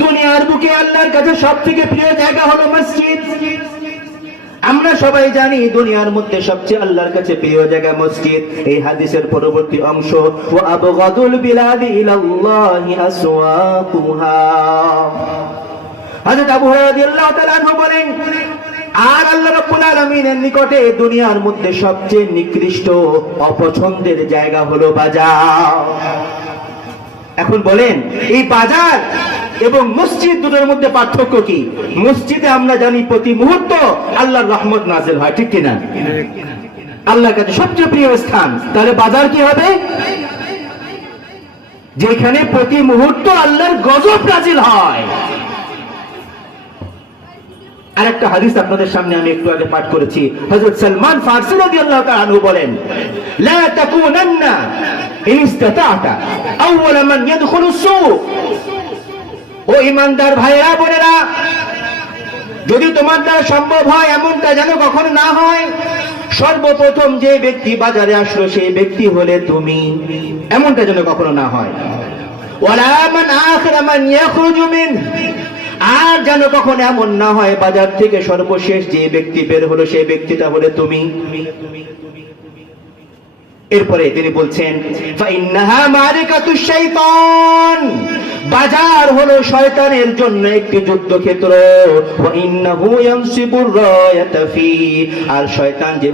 দুনিয়ার বুকে আল্লাহর কাছে সবথেকে প্রিয় জায়গা হলো মসজিদ। আমরা সবাই জানি দুনিয়ার মধ্যে সবচেয়ে আল্লাহর কাছে প্রিয় জায়গা মসজিদ। এই হাদিসের পরবর্তী অংশ, ওয়া আবগাদুল বিলাদি ইলাল্লাহি আসওয়াকুহা। হযরত আবু হুরায়রা রাদিয়াল্লাহু তাআলা আনহু বলেন, আর আল্লাহ রাব্বুল আলামিনের নিকটে দুনিয়ার মধ্যে সবচেয়ে নিকৃষ্ট অপছন্দের জায়গা হলো বাজার। এখন বলেন, এই বাজার এবং মসজিদ দুটোর মধ্যে পার্থক্য কি? মসজিদে আমরা জানি প্রতি মুহূর্ত আল্লাহর রহমত নাযিল হয়, ঠিক কিনা? আল্লাহর কাছে সবচেয়ে প্রিয় স্থান। তাহলে বাজার কি হবে? যেখানে প্রতি মুহূর্ত আল্লাহর গজব নাযিল হয়। আরেকটা হাদিস আপনাদের সামনে আমি একটু আগে পাঠ করেছি। হযরত সালমান ফারসি রাদিয়াল্লাহু তাআলা আনহু বলেন, লা তাকুনান্না ইন ইসতাতা'তা আউওয়ালা মান ইয়াদখুলু সুক। ও ঈমানদার ভাইরা বোনেরা, যদি তোমার দ্বারা সম্ভব হয় এমনটা যেন কখনো না হয়, সর্বপ্রথম যে ব্যক্তি বাজারে আসলো সেই ব্যক্তি হলে তুমি, এমনটা যেন কখনো না হয়। ওয়ালা মান আখিরা মান ইয়াখরুজু মিন, আর যেন কখনো এমন না হয় বাজার থেকে সর্বশেষ যে ব্যক্তি বের হলো সেই ব্যক্তিটা হলে তুমি। এরপরে তিনি বলছেন, ফাইন্নাহা মারিকাতুশ শাইতান, বাজার হলো শয়তানের জন্য একটি যুদ্ধক্ষেত্র। ওয়া ইন্নাহু ইয়ানসিবুর রায়াতা ফি, আর শয়তান যে